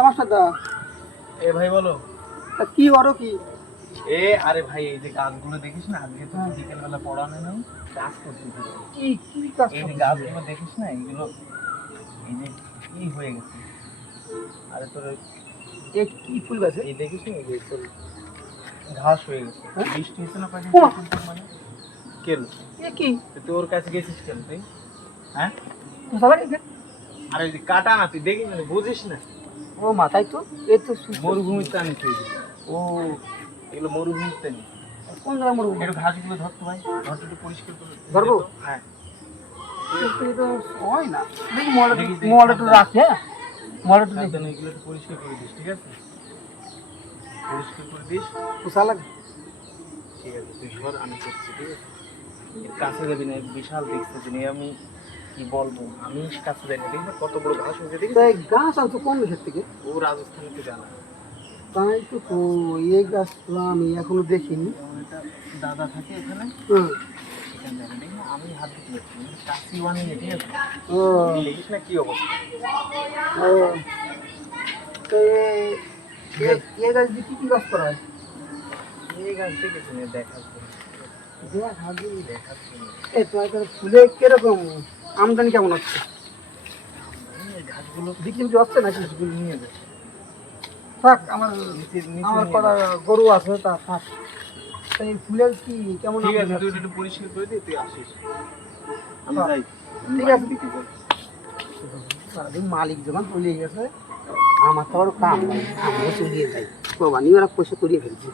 আমার সাথে এ ভাই বলো। কি করো কি? আরে ভাই এই যে গাছগুলো দেখিস না, আজকে তো বিকেল বেলা পড়ানো নেই, গাছ করছি। কি কি কাজ এই যে করছো? গাছগুলো দেখিস না, এইগুলো এই যে কি হয়ে গেছে। আরে তোর এই কি ফুল গাছে? এই দেখিস না, এই যে তোর ঘাস হয়ে গেছে। হ্যাঁ? বৃষ্টি হয়েছে না কয়েকদিন, ওমা! মানে কেন এ কি তোর কাছে গেছিস কেন তুই? হ্যাঁ, সবাই এখানে? আরে ওই যে কাটা না, তুই দেখিস না, বুঝিস না। ও মাথায় তো এ তো মরুভূমির প্রাণী তুই। ও এগুলো মরুভূমির প্রাণী। কোন জায়গায় মরবো? একটু ঘাসগুলো ধরতো ভাই, ঘরটা একটু পরিষ্কার করে ধরবো? দে তো। হ্যাঁ, কিন্তু এ তো হয় না। দেখি দেখি, মোবাইলটা একটু রাখি, হ্যাঁ মোবাইলটা একটু দেখি। সাবধানে এগুলো একটু পরিষ্কার করে দিস, ঠিক আছে? পরিষ্কার করে দিস, পোষা লাগে। ঠিক আছে? তুই সর, আমি করছি, ঠিক আছে? এর কাছে যাবি না, বিশাল দেখতে দিন, আমি কি বলবো, আমি কাছে যাই না, দেখবি কত বড় ঘাস হয়েছে, ঠিক আছে? তাই গাছ আনছো কোন দেশের থেকে? ও রাজস্থানে তো জানা। তাই তো তো এই গাছ তো আমি এখনো দেখিনি। যেমন একটা দাদা থাকে এখানে, হুম। সেখানে যাবে, দেখি না, আমি হাত দিতে পারছি না, কাশি বানিয়ে, ঠিক আছে? ও দেখিস না কি অবস্থা। ও তো এই গাছ দিয়ে কি কি গাছ করা হয়? এই গাছ দেখেছি না, দেখার জন্য, দেখ হাজি দেখার জন্য। এই তোমার কাছে ফুলে কিরকম আমদানি কেমন হচ্ছে? এই গাছগুলো বিক্রি বিক্রি হচ্ছে নাকি? গাছগুলো নিয়ে যাবে, থাক আমার নিচে নিচে আমার নিয়ে কটা যাবে। গরু আছে তা থাক। তা এই ফুলের কি কেমন ঠিক আছে, আমদানি তুই হচ্ছে? একটু পরিষ্কার করে দে, তুই আসিস, আমি হ্যাঁ, যাই। ঠিক আছে। সারাদিন মালিক যখন চলে গেছে আমার তো আরো কাম নাই, আমিও চলিয়ে যাই। বাবা নিয়ে ওরা পয়সা করিয়ে ফেলছি।